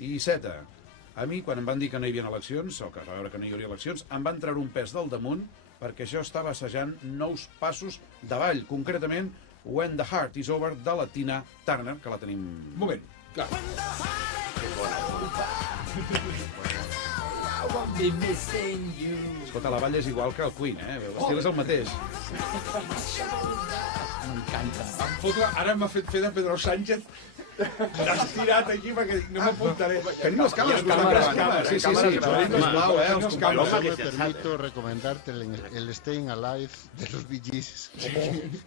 I Iceta, a mi, quan em van dir que no hi havia eleccions, o que es va veure que no hi hauria eleccions, em van treure un pes del damunt perquè jo estava assajant nous passos de ball, concretament When the Heart is Over, de la Tina Turner, que la tenim... Un moment, clar. Escolta, la balla és igual que el Queen, l'estil és el mateix. M'encanta. Em foto, ara m'ha fet fer de Pedro Sánchez. T'has tirat aquí perquè no m'apuntaré. Tenim les càmeres, sí. Tenim les blau, els companys. Yo me permito recomendarte el Staying Alive de los Bee Gees,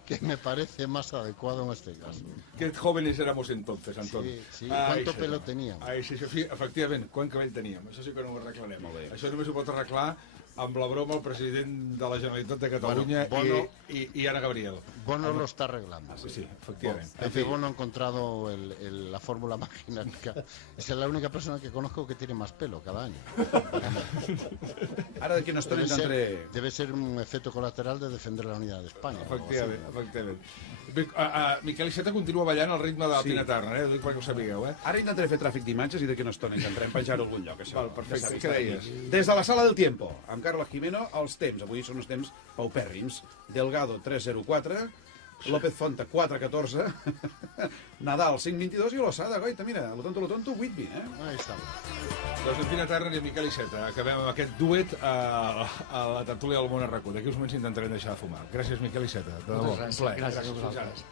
que me parece más adecuado en este caso. Que jóvenes éramos entonces, Anton. Sí. ¿Cuánto pelo teníem? Sí, efectivament, quant cabell teníem. Això sí que no ho arreglarem. Això només ho pot arreglar amb la broma el president de la Generalitat de Catalunya y Ana Gabriel. Bono lo está arreglando. Sí, efectivamente. Pepe Bono ha encontrado la fórmula mágica. Es la única persona que conozco que tiene más pelo cada año. Ara d'aquí una estona intentaré... Debe ser un efecto colateral de defender la unidad de España. Efectivament. Miquel Iceta continua ballant al ritme de la Tina Turner, ho dic perquè ho sapigueu. Ara intentaré fer tràfic d'imatges i d'aquí una estona intentarem penjar-ho a algun lloc, això. Val, perfecte. Què deies? Des de la Sala del Tiempo, amb Carla Jimeno, els temps. Avui són uns temps paupèrrims. Delgado, 3.04, López Fonta, 4.14, Nadal, 5.22 i Losada, goita, mira, lo tonto, 8.20, Ahí está. Doncs en Tina Turner i en Miquel Iceta. Acabem amb aquest duet a la tertúlia del Món Arracó. D'aquí uns moments intentarem deixar de fumar. Gràcies, Miquel Iceta. De debò, un plaer. Gràcies a vosaltres.